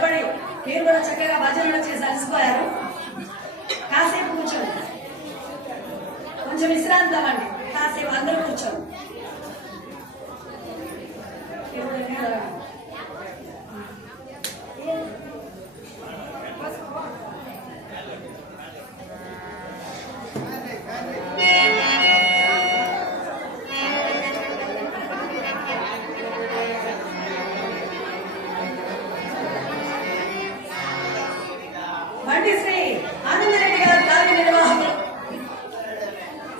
నిలబడి మీరు కూడా చక్కగా భజనలు చేసి అలసిపోయారు. కాసేపు కూర్చోండి, కొంచెం విశ్రాంతం అండి. కాసేపు అందరూ కూర్చోండి. బండి శ్రీ ఆనందరెడ్డి గారు కార్యనిర్వాహకులు,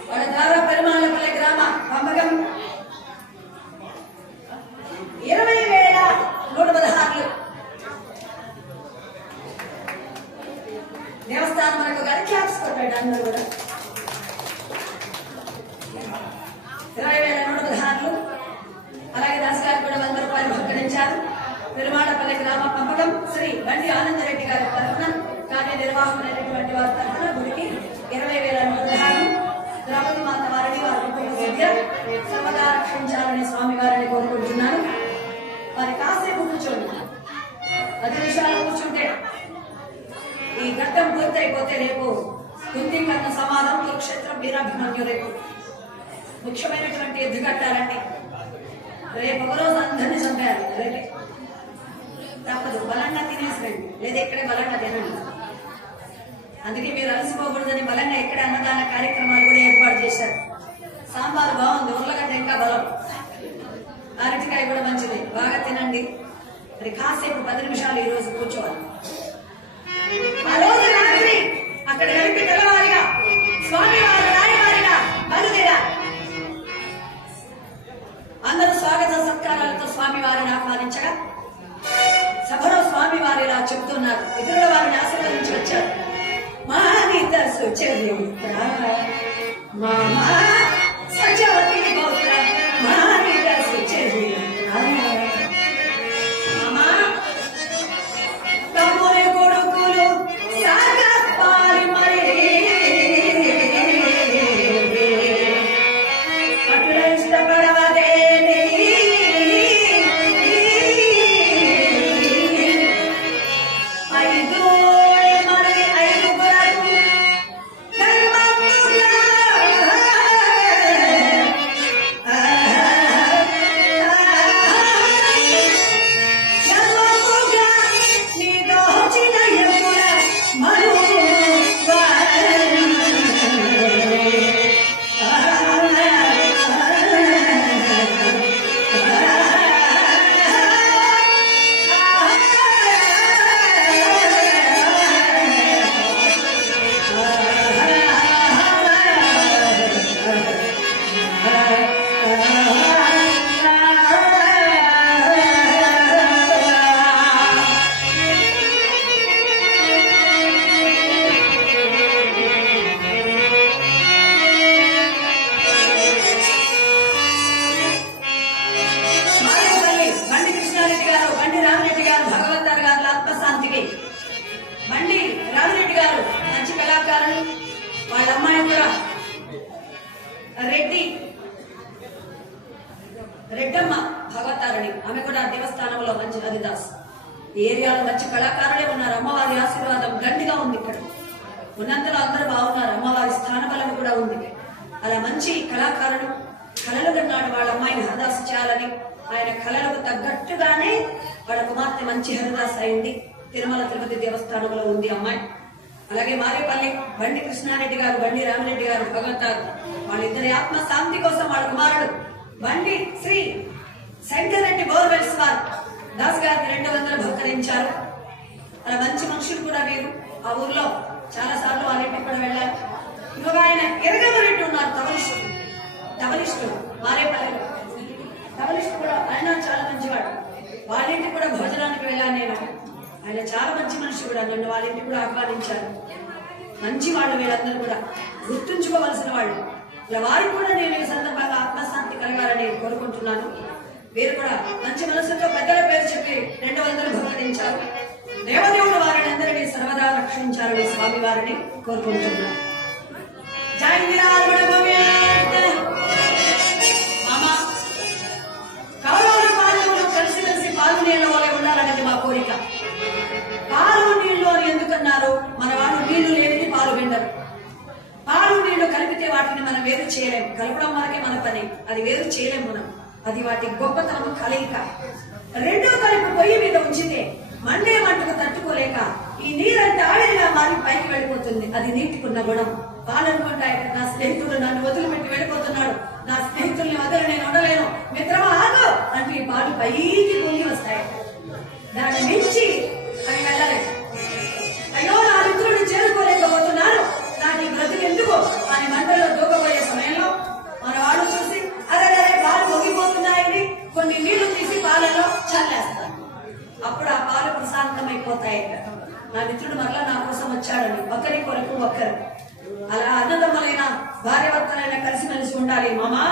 వాళ్ళ ద్వారా పెరుమాళ్ళపల్లి గ్రామ పంపకం 20,116 దేవస్థానం మనకు గారి క్లాప్స్ కొట్టాడు అందరూ కూడా. 20,116. అలాగే దాస్ గారు కూడా 100 రూపాయలు బహుకరించారు. పెరుమాళ్ళపల్లి గ్రామ పంపకం శ్రీ బండి ఆనందరెడ్డి గారి తరఫున కార్యనిర్వాహకులైనటువంటి వారి తరఫున గుడికి 20,116. ద్రౌపది మాత వారిని వారి కుటుంబ సభ్య సర్వదా రక్షించాలని స్వామి వారిని కోరుకుంటున్నాను. వారి కాసేపు కూర్చోండి, 10 నిమిషాలు కూర్చుంటే ఈ ఘట్టం పూర్తయిపోతే రేపు కుంతికర్ణ సమాధం, కురుక్షేత్రం, వీరాభిమన్యు రేపు ముఖ్యమైనటువంటి యుద్ధ ఘట్టాలన్నీ. రేపు ఒకరోజు అందరినీ చంపారు. రేపే తప్పదు, బలంగా తినేసిరండి, లేదా ఇక్కడే బలంగా తినండి. అందుకే మీరు అలసిపోకూడదని బలంగా ఇక్కడ అన్నదాన కార్యక్రమాలు కూడా ఏర్పాటు చేశారు. సాంబారు బాగుంది, ఉర్లగడ్డ ఇంకా బలం, అరటికాయ కూడా మంచిది, బాగా తినండి. మరి కాసేపు 10 నిమిషాలు ఈ రోజు కూర్చోవాలి. ఆ రోజు రాత్రి అక్కడ కలిపి తెల్లవారిగా స్వామి వారి రాయవారిగా బయలుదేరారు. అందరూ స్వాగత సత్కారాలతో స్వామి వారిని ఆహ్వానించగా సభలో స్వామి వారు ఇలా చెప్తున్నారు. ఇతరుల వారిని ఆశీర్వదించి వచ్చారు. మానిత సుచరిత్ర మామా సజవతి గోత్ర మానిత సుచరిత్ర మామా తమ్ముని కొడుకులు సాగపాలి మరి అటుల ఇష్టపడవదేని బండి రామిరెడ్డి గారు మంచి కళాకారులు. వాళ్ళ అమ్మాయి కూడా రెడ్డమ్మ భగవతారిణి, ఆమె కూడా దేవస్థానంలో మంచి హరిదాస్. ఈ ఏరియాలో మంచి కళాకారులే ఉన్నారు. అమ్మవారి ఆశీర్వాదం దండిగా ఉంది. ఇక్కడ ఉన్నంతలో అందరూ బాగున్నారు. అమ్మవారి స్థానబలం కూడా ఉంది. అలా మంచి కళాకారుడు కళలు కన్నాడు. వాళ్ళ అమ్మాయిని హరిదాస్ చేయాలని ఆయన కళలకు తగ్గట్టుగానే వాళ్ళ కుమార్తె మంచి హరిదాస్ అయింది. తిరుమల తిరుపతి దేవస్థానంలో ఉంది అమ్మాయి. అలాగే మారేపల్లి బండి కృష్ణారెడ్డి గారు, బండి రామిరెడ్డి గారు భగవతారు. వాళ్ళిద్దరి ఆత్మ శాంతి కోసం వాళ్ళ కుమారుడు బండి శ్రీ శంకరెడ్డి బోర్వెల్స్ వారు దాస్ గారికి 200 బహుకరించారు. అలా మంచి మనుషులు కూడా వీరు. ఆ ఊర్లో చాలా సార్లు వాళ్ళ ఇంటికి కూడా వెళ్ళారు. ఇంకొక ఆయన ఎరగమరెడ్డి ఉన్నారు, తబలిస్టుడు మారేపల్లిలో. తబలిస్టు కూడా ఆయన చాలా మంచివాడు. వాళ్ళ ఇంటికి కూడా భోజనానికి వెళ్ళాను నేను. ఆయన చాలా మంచి మనిషి కూడా. నన్ను వాళ్ళ ఇంటికి కూడా ఆహ్వానించారు. మంచి వాళ్ళు వీళ్ళందరూ కూడా గుర్తుంచుకోవలసిన వాళ్ళు. ఇలా వారికి కూడా నేను ఈ సందర్భంగా ఆత్మశాంతి కలగాలని కోరుకుంటున్నాను. వీరు కూడా మంచి మనసుతో పెద్దల పేరు చెప్పి 200 బహుకరించారు. దేవదేవుడు వారిని అందరినీ సర్వదా రక్షించాలని స్వామి వారిని కోరుకుంటున్నాను. జై మామా కౌరవులు పాండవులు కలిసి పాల్గొనే వాళ్ళే ఉండాలనేది మా కోరిక. కలిపితే వాటిని మనం వేరు చేయలేం. కలపడం వరకే మన పని, అది వేరు చేయలేం మనం. అది వాటి గొప్పతనము కలయిక. రెండో కలిపి పొయ్యి మీద ఉంచితే మండే మంటకు తట్టుకోలేక ఈ నీరంటే ఆవిరిగా మారి పైకి వెళ్ళిపోతుంది. అది నీటికున్న గుణం. వాళ్ళనుకుంటాయి, నా స్నేహితుడు నన్ను వదిలిపెట్టి వెళ్ళిపోతున్నాడు, నా స్నేహితుల్ని వదిలి నేను ఉండలేను, మిత్రమా ఆగు అంటూ ఈ పాలు పైకి పొంగి వస్తాయి. దాన్ని మించి అని వెళ్ళలేదు. అయ్యో, నా మిత్రుడిని చేరుకోలేకపోతున్నాను, నాకు ఈ బ్రతుకు ఎందుకు అని మంటల్లో దూకబోయే సమయంలో మన వాళ్ళు చూసి అరే పాలు పొంగిపోతున్నాయని కొన్ని నీళ్లు తీసి పాలలో చల్లేస్తారు. అప్పుడు ఆ పాలు ప్రశాంతమైపోతాయి. నా మిత్రుడు మరలా నా కోసం వచ్చాడని ఒకరి కొరకు ఒకరు. అలా అన్నదమ్ములైన భార్యభర్తలైనా కలిసిమెలిసి ఉండాలి. మామా,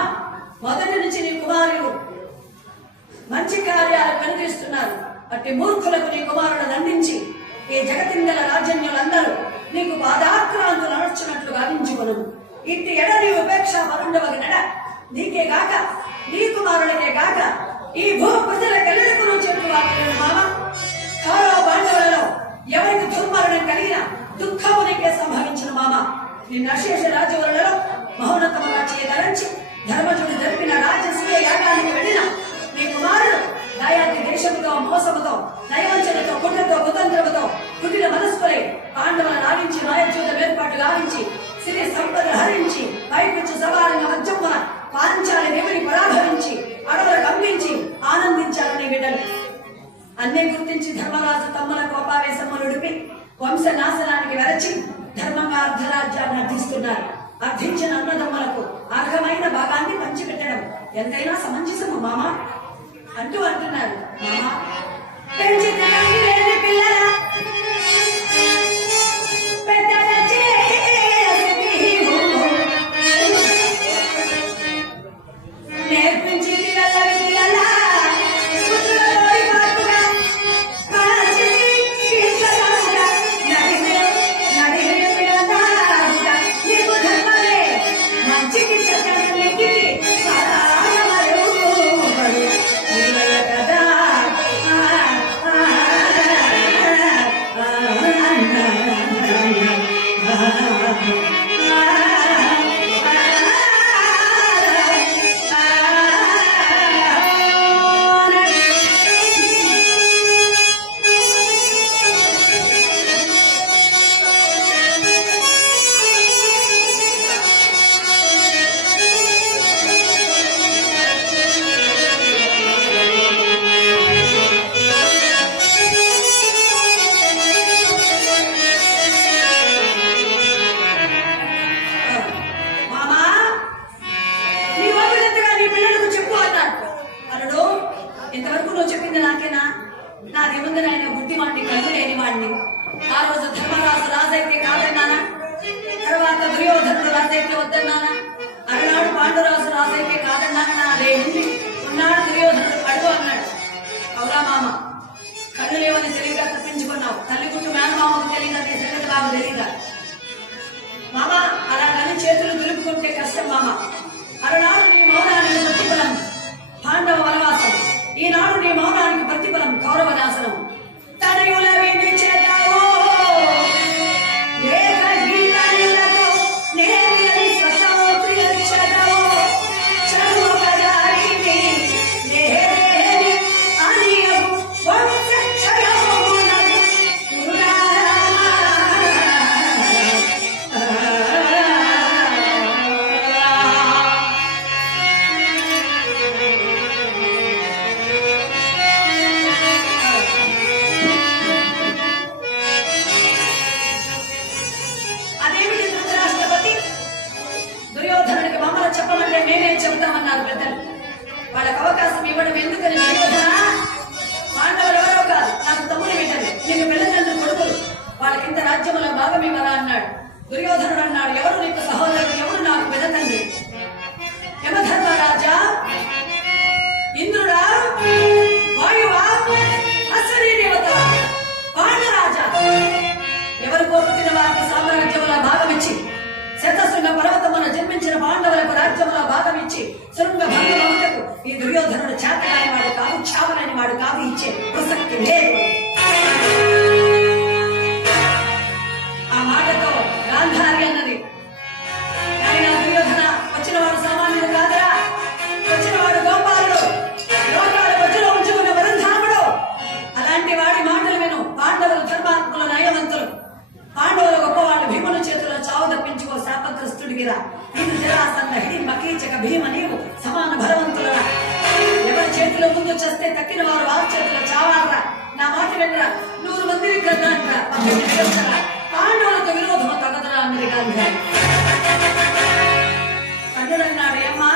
మొదటి నుంచి నీ కుమారులు మంచి కార్యాలు కనిపిస్తున్నారు. అట్టి మూర్ఖులకు నీ కుమారుడు దండించి ఈ జగతింగల రాజ్యములందరూ నీకు బాధాక్రాంతులు నడుచున్నట్లు గావించుకొను. ఇట్టి ఎడ నీ ఉపేక్ష పరుండవగినడ నీకే గాక నీ కుమారులకే గాక ఈ భూ ప్రజలకెల్లరికూ నువ్వు చెప్పు వాక్యం. మామ, కౌరవ పాండవులలో ఎవరికి దుర్మరణం కలిగిన దుఃఖము నీకే సంభవించిన. మామ, నిన్న అశేష రాజ్యములలో మహోన్నతముగా చేయదరించి ధర్మజుడు జరిపిన రాజసీయ యాగానికి వెళ్ళిన నీ కుమారుడు దయాది దేశముతో మోసముతో నయవంచనతో కుట్రతో కుతంత్రముతో కుటిల మనస్కులై పాండవుల రావించి మాయచూత వేర్పాటు గావించి సిరి సంపదలు హరించి పైపుచ్చు సవారంగ మధ్యమున పాంచాలి దేవుని పరాభవించి అడవుల గంభించి ఆనందించారు నీ బిడ్డలు. అన్నీ గుర్తించి ధర్మరాజు తమ్ముల కోపావేశములుడిపి వంశ నాశనానికి వెరచి ధర్మంగా అర్ధరాజ్యాన్ని అర్థిస్తున్నారు. అర్థించిన అన్నదమ్ములకు అర్హమైన భాగాన్ని పంచిపెట్టడం ఎంతైనా సమంజసము మామ అంటూ అంటున్నారు. మామ, పెంచితే పిల్లల ఇంతవరకు నువ్వు చెప్పింది నాకేనా? నాదేముంది నాయన, బుద్ధిమాన్ని కళ్ళు లేని వాడిని. ఆ రోజు ధర్మరాజు రాజైతే కాదన్నానా? తర్వాత దుర్యోధనుడు రాజైతే వద్దన్నానా? అలనాడు పాండురాజు రాజైతే కాదన్నానా? నాదేముంది, ఉన్నాడు దుర్యోధనుడు అడుగు అన్నాడు. అవునా మామ, కళ్ళు లేవని తెలివిగా తప్పించుకున్నావు. తల్లి గుట్టు మేనమామకు తెలియదా, నీ సంగతి బాబు తెలియదా? మామ, అలాగని చేతులు దులుపుకుంటే కష్టం మామ. అలనాడు నీ మౌనానికి ప్రతిఫలం పాండవ వనవాసం, ఈనాడు నీ మౌనానికి ప్రతిఫలం కౌరవ నాశనం. తనయుల విని చేతావో లేక హీనయులతో నేమిని స్వతోత్రియ చదవో చర్మపదారిని లేని అనియము వంశక్షయమునకు పురా. చెప్పమంటే మేమే చెబుతామన్నారు పెద్దలు. వాళ్ళకు అవకాశం ఇవ్వడం ఎందుకని? పాండవులు ఎవరో కాదు, నాకు తమ్ముడు బిడ్డలు, నీకు పెళ్లిదండ్రులు కొడుకులు, వాళ్ళకింత రాజ్యముల భాగం ఇవ్వరా అన్నాడు. దుర్యోధనుడు అన్నాడు, ఎవరు నీకు సహోదరుడు, ఎవరు నాకు పెద్ద తండ్రి? యమధర్మరాజా, ఇంద్రుడా, వాయువా, అశ్వనీ దేవత, పాండరాజా, ఎవరు కోరుకున్న వారికి సామ్రాజ్యముల భాగం ఇచ్చి శతశృంగ పర్వతమున జన్మించిన పాండవులకు రాజ్యముల భాగం ఇచ్చి శృంగ భంగములకు ఈ దుర్యోధనుడు చేతకాని వాడు కాదు, చావలేని వాడు కాదు, ఇచ్చే ప్రసక్తి లేదు. ఆ మాటతో గాంధారి అన్నది, ఆయన ఇది జరాసంద హిడింబ కీచక భీమ నీవు సమాన బలవంతుల ఎవరి చేతిలో ముందు చేస్తే తక్కిన వారు వారి చేతిలో చావాలరా. నా మాట వినరా, 100 మందిని కన్నారా, పాండవులతో విరోధము తగదరా అన్నది గాంధారి. కర్ణుడన్నాడు, ఏమ్మా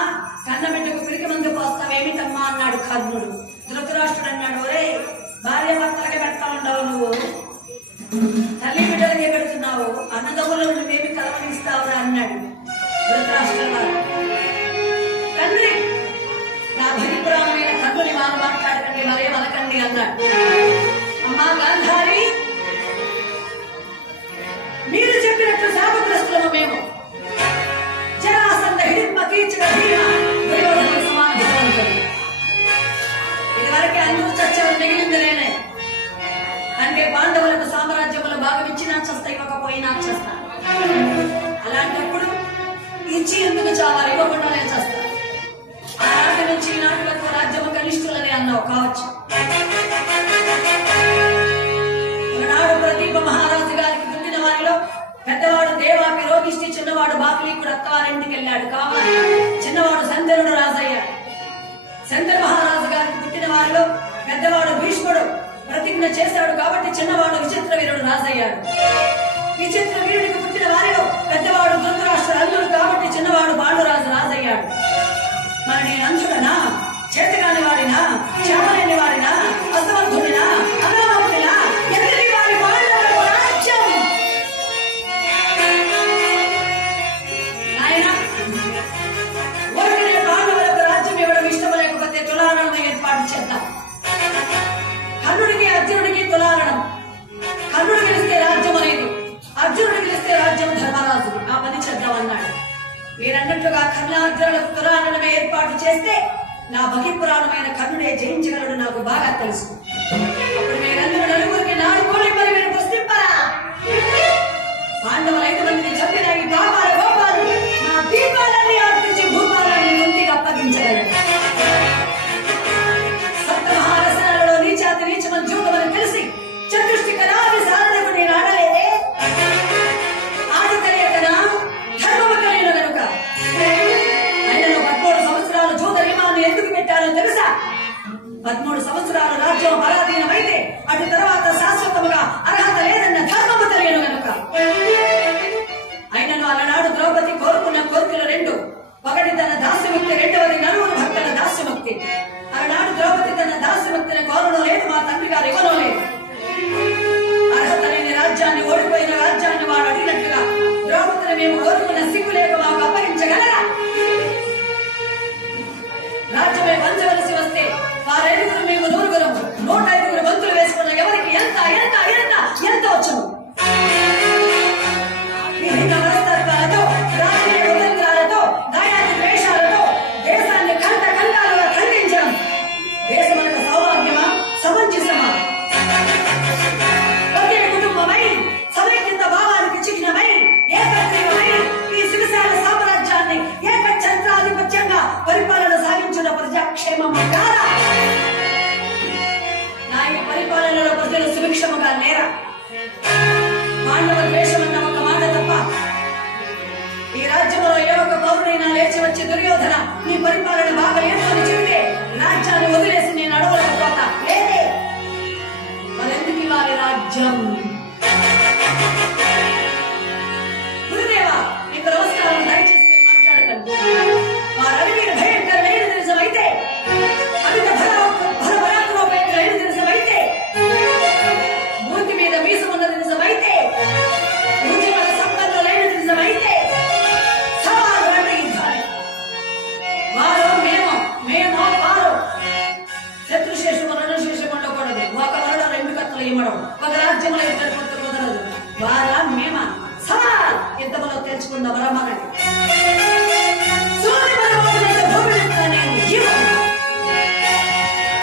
కన్న బిడ్డకు పిరికి మంది పోస్తావేమిటమ్మా అన్నాడు కర్ణుడు. ధృతరాష్ట్రుడు అన్నాడు, ఒరే భార్య భర్తలకే పెడతా ఉండవు, నువ్వు తల్లి బిడ్డలకే పెడుతున్నావు, అన్నదమ్ములను నువ్వేమి కలవనిస్తావురా అన్నాడు. ధృతరాష్ట్రుడు తండ్రి నా భరిపురాణమైన కర్ణుని వారు మాట్లాడకండి, మరేం అనకండి అన్నాడు. అమ్మా గాంధారి, మీరు చెప్పినట్లు శాపగ్రస్తులను మేము. జరాసంద హిడింబ కీచక భీమ దుర్యోధన సమాన భగవంతుడు. ఇదివరకే అందరూ చచ్చారు, మిగిలింది నేనే. అంటే పాండవులకు సామ్రాజ్యములు భాగం ఇచ్చినా చస్తా, ఇవ్వకపోయినా చేస్తా. అలాంటప్పుడు ఇచ్చి ఎందుకు చావాలి, ఇవ్వకుండా నేను చేస్తా. ఆనాటి నుంచి ఈనాటి వరకు రాజ్యము కనిష్ఠులని అన్నావు కావచ్చు. ఒకనాడు ప్రదీప మహారాజు గారికి పుట్టిన వారిలో పెద్దవాడు దేవాకి రోగిష్టి, చిన్నవాడు బాకులీకుడు అత్తవారింటికి వెళ్ళాడు. కావాలి చిన్నవాడు సంతనుడు రాజయ్యాడు. శంకర మహారాజు గారికి పుట్టిన వారిలో పెద్దవాడు భీష్ముడు ప్రతిజ్ఞ చేశాడు కాబట్టి చిన్నవాడు విచిత్ర వీరుడు రాజయ్యాడు. విచిత్ర వీరుడికి పుట్టిన వారిలో పెద్దవాడు ధృతరాష్ట్రుడు అల్లుడు కాబట్టి చిన్నవాడు బాండురాజు రాజయ్యాడు. మరి నేను అంధుడనా, చేతగాని వాడినా, క్షేమలేని వాడినా, అసమర్థుడినా, అనామకుడినా, ఎదిరి వారి పాండవులకు రాజ్యం. నాయన ఊరికనే పాండవులకు రాజ్యం ఇవ్వడం ఇష్టం లేకపోతే తులారణం ఏర్పాటు చేద్దాం. కర్ణుడికి అర్జునుడికి తులారణం. కర్ణుడు గెలిస్తే రాజ్యం అనేది, అర్జునుడు గెలిస్తే రాజ్యం ధర్మరాజు. ఆ పని చేద్దామన్నాడు. మీరన్నట్లుగా కర్ణార్జునులకు తులారణమే ఏర్పాటు చేస్తే నా బహిపురాణమైన కర్ణుడే జయించగలడు నాకు బాగా తెలుసు. అప్పుడు మీరందరూ నలుగురికి 4 కోళ్ళ మరి మీరు పుష్టింపరా. పాండవులు 5 మందిని చంపిన ఈ పాపాల గోపాలు నా దీపాలన్నీ అర్పించి భూపాలని ముందుగా అప్పగించగలడు. సప్త మహారసనాలలో నీచాతి నీచమని చూడమని తెలిసి చతుష్టిక రాజు సాధనకు నేను ఆడలేదే. ఆది తెలియకనా, ధర్మము తెలియను గనుక. ఆయనలో 13 సంవత్సరాలు జూద నియమాన్ని ఎందుకు పెట్టారో తెలుసా? 13 సంవత్సరాలు రాజ్యం పరాధీనమైతే అటు తర్వాత శాశ్వతముగా అర్హత లేదన్న ధర్మము తెలియను గనుక. ఆయనను అలనాడు ద్రౌపది కోరుకున్న కోరికలు 2. ఒకటి తన దాస్యముక్తి, రెండవది నలుగురు భక్తుల దాస్యముక్తి. అలనాడు ద్రౌపది తన దాస్యముక్తిని కోరడం లేదు, మా తండ్రి గారు ఇవ్వడం లేదు. అర్హత లేని రాజ్యాన్ని, ఓడిపోయిన రాజ్యాన్ని వాడు అడిగినట్టుగా ద్రౌపదిని మేము కోరుకున్న సిగ్గు లేక మాకు అప్పగించగలరా? రాజ్యమే పంచవలసి వస్తే వారెరుగురు మేము 100 105 బంతులు వేసుకున్న ఎవరికి ఎంత ఎంత ఎంత ఎంత వచ్చును? విభిన్న మనస్తత్వాలతో, రాజకీయ కుతంత్రాలతో, దాయాది ద్వేషాలతో దేశాన్ని ఖండ ఖండాలుగా ఖండించడం దేశములకు సౌభాగ్యమా, సమంజసమా? ఒకే కుటుంబమై, సమైక్యత భావానికి చిహ్నమై, ఏకగ్రీవమై ఈ శివసేన సామ్రాజ్యాన్ని ఏకఛత్రాధిపత్యంగా పరిపాలన సాగించిన ప్రజాక్షేమము కాదా? నా ఈ పరిపాలనలో ప్రజలు సుభిక్షముగా లేరా? పాండవ ద్వేషమన్న ఒక మాట తప్ప ఈ రాజ్యంలో ఏ ఒక్క పౌరుడైనా లేచి వచ్చి దుర్యోధన నీ పరిపాలన బాగా లేదు అని చెబితే రాజ్యాన్ని వదిలేసి నేను అడవులకు పోతా లేదే. మరెందుకు వారి రాజ్యం? గురుదేవా మీకు నమస్కారం, దయచేసి మీరు మాట్లాడకండి. వారి మీద భయంకరమైన నిజమైతే, అమిత పరాక్రమమైన నిజమైతే, మూర్తి మీద మీసం ఉన్నది నిజమైతే, ఉద్యమల సంపదలు లేని నిజమైతే సవాలు యుద్ధాన్ని వారు మేము వారు శత్రుశేషము రణశేషము ఉండకూడదు. ఒక వరలో 2 కత్తులు ఇవ్వడం, ఒక రాజ్యంలో 2 కత్తులు కుదరదు. వారా మేమా సవాల్ యుద్ధంలో తెచ్చుకుందాం రమ్మనండి.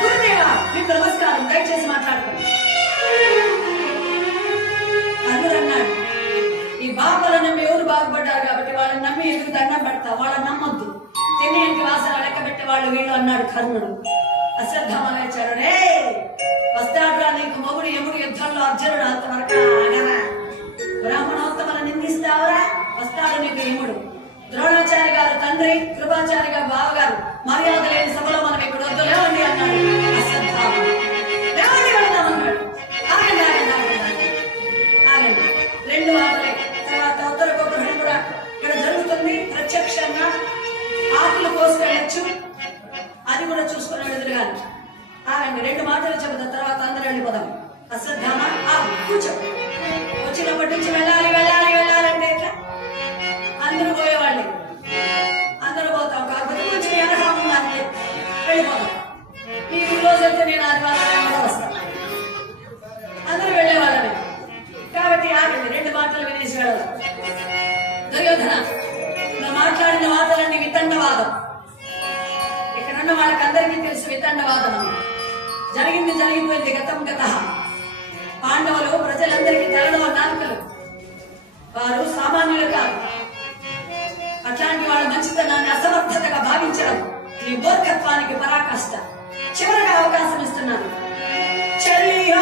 గురుదేవా మీకు నమస్కారం, దయచేసి మాట్లాడుకోండి. కర్ణుడు అన్నాడు, ఈ బాబాలను నమ్మి ఎవరు బాగుపడ్డారు కాబట్టి వాళ్ళని నమ్మి ఎందుకు దండం పెడతా, వాళ్ళని నమ్మొద్దు. తిని ఇంటి వాసన లెక్క పెట్టే వాళ్ళు వీళ్ళు అన్నాడు కర్ణుడు. అశ్వత్థామ లేచాడు, రే వస్తాడురా నీకు మొగుడు యముడు యుద్ధంలో అర్జునుడు, అంతవరకు ఆగరా? బ్రాహ్మణోత్తమను నిందిస్తావురా? వస్తాడు నీకు యముడు. తండ్రి కృపాచారిగా బావగారు మర్యాద లేని సభలో మనం ఇక్కడ వద్దు లేవండి అన్నాడు. అశ్వత్థామ లేవండి వెళ్దామన్నాడు. ఆగండి ఆగండి ఆగండి ఆగండి. 2 మాటలే. తర్వాత ఉత్తరకొకరు కూడా ఇక్కడ జరుగుతుంది. ప్రత్యక్షంగా ఆకులు కోసుకెళ్ళచ్చు, అది కూడా చూసుకున్నాడు ఎదురుగాని. ఆగండి, 2 మాటలు చెబుతా, తర్వాత అందరూ వెళ్ళిపోదాం. అశ్వత్థామ కూర్చో. వచ్చినప్పటి నుంచి వెళ్ళాలి వెళ్ళాలి వెళ్ళాలంటే ఎట్లా? అందరూ పోయేవాళ్ళే, అందరూ పోతాం. కాకపోతే కొంచెం వెనక ఉండాలి, వెళ్ళిపోతాం. ఈ రోజు అయితే నేను ఆదివారం కూడా వస్తాను, అందరూ వెళ్ళేవాళ్ళమే. కాబట్టి ఆగండి, 2 మాటలు వినేసి వెళ్ళాలి. దుర్యోధన, నువ్వు మాట్లాడిన మాటలన్నీ వితండవాదం. ఇక్కడున్న వాళ్ళకందరికీ తెలుసు వితండవాదం అని. జరిగింది జరిగిపోయింది, గతం గత. పాండవులు ప్రజలందరికీ తెలడవ నాలుకలు, వారు సామాన్యులు కాదు. అట్లాంటి వాళ్ళ మంచితనాన్ని అసమర్థతగా భావించడం నీ మూర్ఖత్వానికి పరాకాష్ట. చివరిగా అవకాశం ఇస్తున్నాను. చెల్లియా